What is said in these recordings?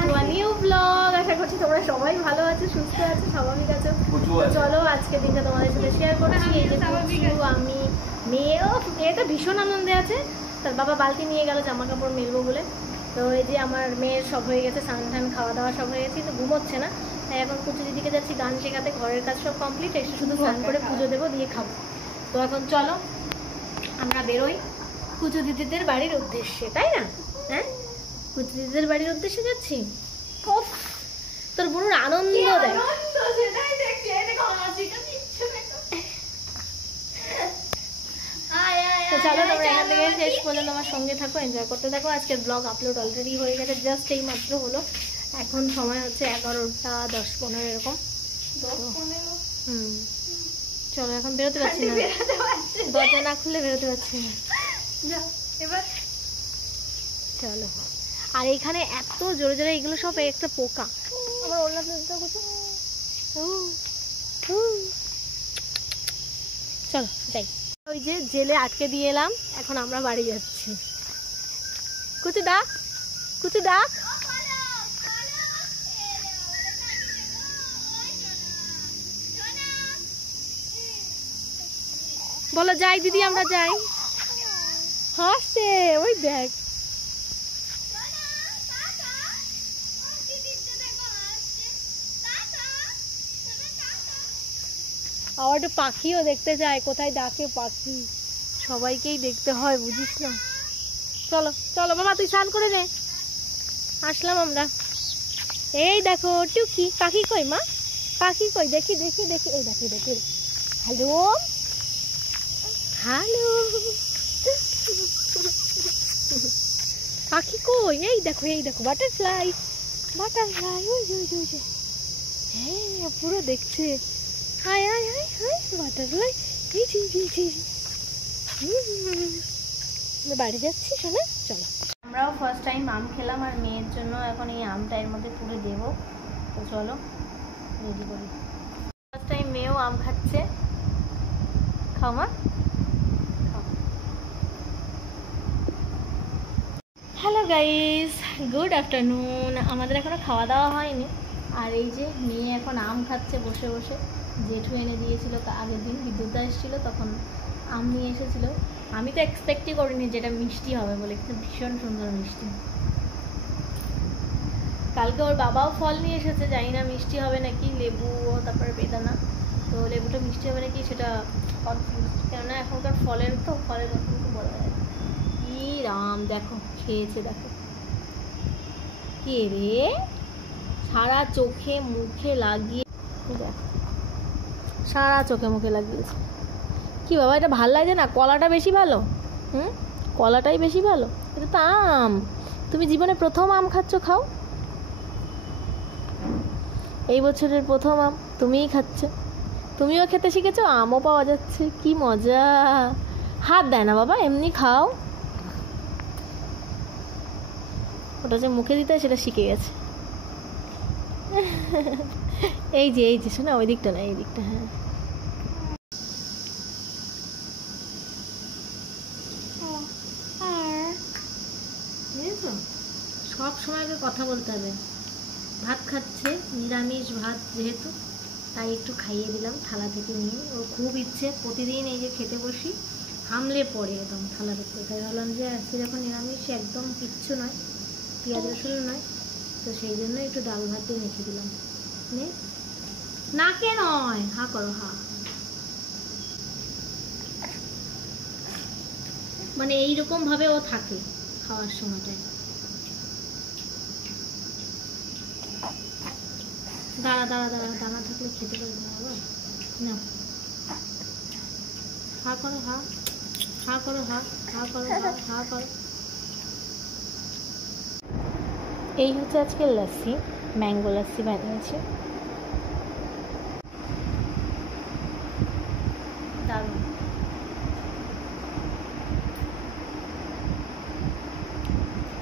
Two a new blog. আশা করছি তোমরা সবাই ভালো আছো, সুস্থ আছো, স্বাভাবিক আছো। চলো আজকে দিনটা তোমাদের সাথে শেয়ার করছি। এই যে আমি মেয়েটা ভীষণ আনন্দে আছে। তার বাবা বালতি নিয়ে গেল জামা কাপড় মেলবো বলে। তো এই যে আমার মেয়ের সব হয়ে গেছে, স্নান টান খাওয়া দাওয়া সব হয়ে গেছে, কিন্তু ঘুমোচ্ছে না। তাই এখন কুচু দিদিকে যাচ্ছি গান শেখাতে। ঘরের কাজ সব কমপ্লিট, এসে শুধু স্নান করে পুজো দেবো, দিয়ে খাবো। তো এখন চলো আমরা বেরোই কুচু দিদিদের বাড়ির উদ্দেশ্যে, তাই না? হ্যাঁ, কুচু দিদিদের বাড়ির উদ্দেশ্যে যাচ্ছি। তোর বোনের আনন্দ দেয়। তো চলো তোমরা এখান থেকে শেষ পর্যন্ত আমার সঙ্গে থাকো, এনজয় করতে থাকো। আজকের ব্লগ আপলোড অলরেডি হয়ে গেছে, জাস্ট এই মাত্র হলো। এখন সময় হচ্ছে 11টা 10-15 এরকম। চলো এখন বেরোতে পারছি না, দরজা না খুলে বেরোতে পারছি না। এবার চলো। আর এখানে এত জোরে জোরে, এগুলো সব একটা পোকা। আমার ওড়না চলো যাই। ওই যে জেলে আটকে দিয়ে এলাম, এখন আমরা বাড়ি যাচ্ছি। কুচু ডাক, কুচু ডাক। বলো যাই দিদি, আমরা যাই। হাসছে, ওই দেখ। আবার একটু পাখিও দেখতে যায়, কোথায় ডাকে পাখি, সবাইকেই দেখতে হয়, বুঝিস না। চলো চলো বাবা, তুই স্নান করে নে। আসলাম আমরা। এই দেখো টুকি, পাখি কই মা? পাখি কই? দেখি দেখি দেখি, এই দেখি দেখি। হ্যালো হ্যালো, পাখি কই? এই দেখো এই দেখো, বাটারফ্লাই বাটারফ্লাই, ওই যে ওই যে ওই যে। হ্যাঁ পুরো দেখছে। High high high high butterfly. এই যে বাড়ি যাচ্ছি শোনা। চলো, আমরাও ফার্স্ট টাইম আম খেলাম, আর মেয়ের জন্য এখন এই আমটা এর মধ্যে পুরে দেবো। তো চলো রেডি করি। ফার্স্ট টাইম মেয়েও আম খাচ্ছে। খাও মা, হ্যালো গাইস, গুড আফটারনুন। আমাদের এখনো খাওয়া দাওয়া হয়নি। আর এই যে মেয়ে এখন আম খাচ্ছে বসে বসে। জেঠু এনে দিয়েছিল আগের দিন, বিদ্যুৎ এসেছিলো তখন আম নিয়ে এসেছিলো। আমি তো এক্সপেক্টই করিনি যেটা মিষ্টি হবে বলে, কিন্তু ভীষণ সুন্দর মিষ্টি। কালকে ওর বাবাও ফল নিয়ে এসেছে, জানি না মিষ্টি হবে নাকি, লেবু তারপরে বেদানা। তো লেবুটা মিষ্টি হবে নাকি সেটা কনফিউজ, কেননা এখনকার ফলের তো ফলের কথা কিন্তু বলা যায়। কি রাম, দেখো খেয়েছে, দেখো কে রে, সারা চোখে মুখে লাগিয়ে, দেখো সারা চোখে মুখে লাগিয়েছে। কি বাবা, এটা ভাল লাগে না? কলাটা বেশি ভালো। কলাটাই বেশি ভালো। এটা তো আম, তুমি জীবনে প্রথম আম খাচ্ছ, খাও। এই বছরের প্রথম আম তুমিই খাচ্ছ, তুমিও খেতে শিখেছো, আমও পাওয়া যাচ্ছে, কি মজা। হাত দেয় না বাবা, এমনি খাও। ওটা যে মুখে দিতে হয় সেটা শিখে গেছে। এই যে এই যে শোনা, ওই দিকটা না এই দিকটা। হ্যাঁ বুঝেছো, সব সময় কথা বলতে হবে। ভাত খাচ্ছে, নিরামিষ ভাত যেহেতু, তাই একটু খাইয়ে দিলাম থালা থেকে নিয়ে। ও খুব ইচ্ছে প্রতিদিন এই যে খেতে বসি, হামলে পড়ে একদম থালা থেকে। তাই ভাবলাম যে আজকে যখন নিরামিষ একদম কিচ্ছু নয়, পেঁয়াজ রসুন নয়, তো সেই জন্য একটু ডাল ভাত দিয়ে মেখে দিলাম। নে নাকে নয়, হা করো হা। মানে এইরকম ভাবে ও থাকে খাওয়ার সময়টায়। দাঁড়া দাঁড়া দাঁড়া, দানা থাকলে খেতে পারবে না বাবা। না, হা করো হা, হা করো হা, হা করো হা, হা করো। এই হচ্ছে আজকে লস্যি, ম্যাঙ্গো লস্যি বানিয়েছি, দারুণ।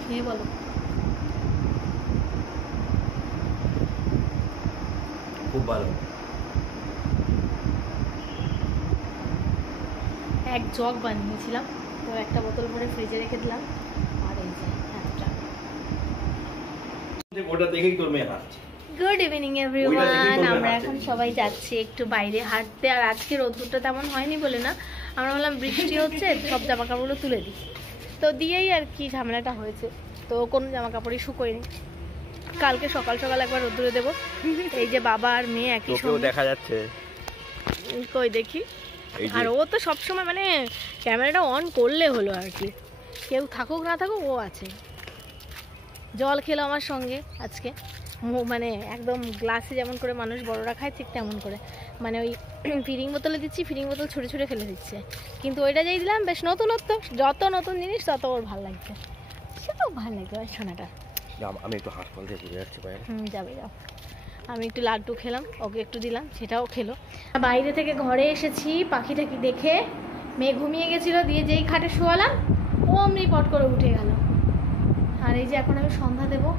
খেয়ে বলো। খুব ভালো। এক জগ বানিয়েছিলাম, তো একটা বোতল ভরে ফ্রিজে রেখে দিলাম। আর এই যে একটা ওটা দেখেই তোর মেয়ে হাসছে। গুড ইভিনিং এভরিওয়ান, আমরা এখন সবাই যাচ্ছি একটু বাইরে হাঁটতে। আর আজকে রোদ্দুরটা তেমন হয়নি বলে না, আমরা বললাম বৃষ্টি হচ্ছে সব জামা কাপড়গুলো তুলে দিই, তো দিয়েই আর কি ঝামেলাটা হয়েছে। তো কোনো জামা কাপড়ই শুকোয়নি, কালকে সকাল সকাল একবার রোদ্দুরে দেবো। এই যে বাবা আর মেয়ে একই সঙ্গে দেখা যাচ্ছে, কই দেখি। আর ও তো সবসময় মানে ক্যামেরাটা অন করলে হলো আর কি, কেউ থাকুক না থাকুক ও আছে। জল খেলো আমার সঙ্গে আজকে, মানে একদম গ্লাসে যেমন করে মানুষ বড়রা খায় ঠিক তেমন করে, মানে ওই ফিডিং বোতলে দিচ্ছি, ফিডিং বোতল ছুঁড়ে ছুঁড়ে ফেলে দিচ্ছে, কিন্তু ওইটা যেই দিলাম বেশ নতুনত্ব, যত নতুন জিনিস তত ওর ভালো লাগছে, সেটাও ভালো লাগবে ওই সোনাটা। আমি একটু হাসপাতাল থেকে ঘুরে যাচ্ছি বাইরে। যাবে যাও। আমি একটু লাড্ডু খেলাম, ওকে একটু দিলাম, সেটাও খেলো। বাইরে থেকে ঘরে এসেছি পাখি টাখি দেখে, মেয়ে ঘুমিয়ে গেছিলো, দিয়ে যেই খাটে শোয়ালাম ও অমনি পট করে উঠে গেল। আর এই যে এখন আমি সন্ধ্যা দেবো,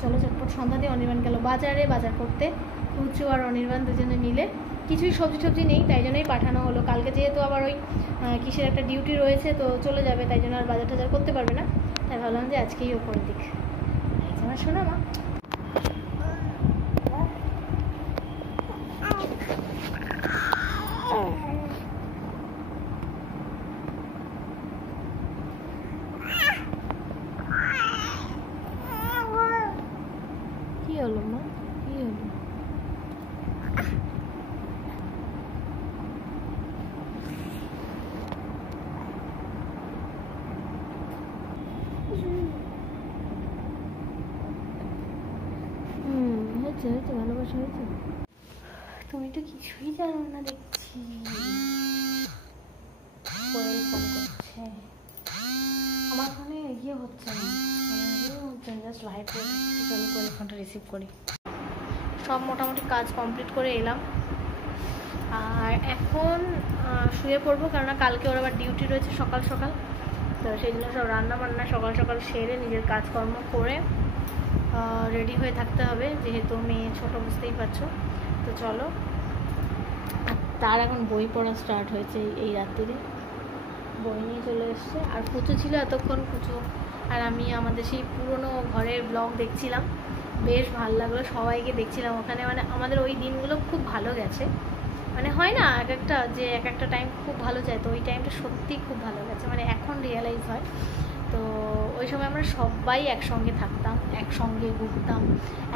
চলো চটপট সন্ধ্যা দিয়ে। অনির্বাণ গেল বাজারে বাজার করতে, উঁচু আর অনির্বাণ দুজনে মিলে। কিছুই সবজি টবজি নেই, তাই জন্যই পাঠানো হলো। কালকে যেহেতু আবার ওই কিসের একটা ডিউটি রয়েছে, তো চলে যাবে, তাই জন্য আর বাজার টাজার করতে পারবে না, তাই ভাবলাম যে আজকেই ও করে দিক। আমার শোনা মা, কি হলো মা, কি হলো? হয়েছে হয়েছে, ভালোবাসা হয়েছে। তুমি তো কিছুই জানো না দেখছি। কোয়েল ফোন করছে, আমার ফোনে ইয়ে হচ্ছে না, জাস্ট ভাইব্রেট। আমি কোয়েল ফোনটা রিসিভ করি। সব মোটামুটি কাজ কমপ্লিট করে এলাম, আর এখন শুয়ে পড়বো, কেননা কালকে ওর আবার ডিউটি রয়েছে সকাল সকাল, তো সেই জন্য সব রান্না বান্না সকাল সকাল সেরে নিজের কাজকর্ম করে রেডি হয়ে থাকতে হবে, যেহেতু মেয়ে ছোটো বুঝতেই পারছো। তো চলো, তার এখন বই পড়া স্টার্ট হয়েছে এই রাত্রিরে, বই নিয়ে চলে এসছে। আর কুচু ছিল এতক্ষণ, কুচু আর আমি আমাদের সেই পুরনো ঘরের ব্লগ দেখছিলাম, বেশ ভালো লাগলো, সবাইকে দেখছিলাম ওখানে। মানে আমাদের ওই দিনগুলো খুব ভালো গেছে, মানে হয় না এক একটা যে এক একটা টাইম খুব ভালো যায়, তো ওই টাইমটা সত্যিই খুব ভালো গেছে, মানে এখন রিয়েলাইজ হয়। তো ওই সময় আমরা সবাই একসঙ্গে থাকতাম, একসঙ্গে ঘুরতাম,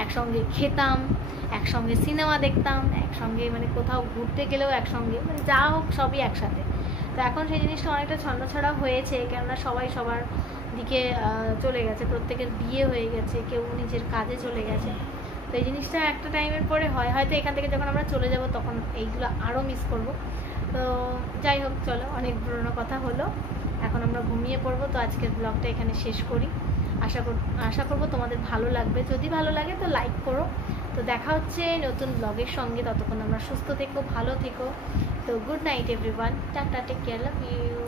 একসঙ্গে খেতাম, একসঙ্গে সিনেমা দেখতাম, একসঙ্গে মানে কোথাও ঘুরতে গেলেও একসঙ্গে, মানে যা হোক সবই একসাথে। তো এখন সেই জিনিসটা অনেকটা ছন্নছাড়া হয়েছে, কেননা সবাই সবার দিকে চলে গেছে, প্রত্যেকের বিয়ে হয়ে গেছে, কেউ নিজের কাজে চলে গেছে। তো এই জিনিসটা একটা টাইমের পরে হয়, হয়তো এখান থেকে যখন আমরা চলে যাব তখন এইগুলো আরও মিস করব। তো যাই হোক, চলো, অনেক পুরনো কথা হলো, এখন আমরা ঘুমিয়ে পড়বো। তো আজকের ব্লগটা এখানে শেষ করি, আশা করবো তোমাদের ভালো লাগবে। যদি ভালো লাগে তো লাইক করো। তো দেখা হচ্ছে নতুন ব্লগের সঙ্গে, ততক্ষণ আমরা সুস্থ থেকো, ভালো থেকো। তো good night everyone, tata, take care, love you.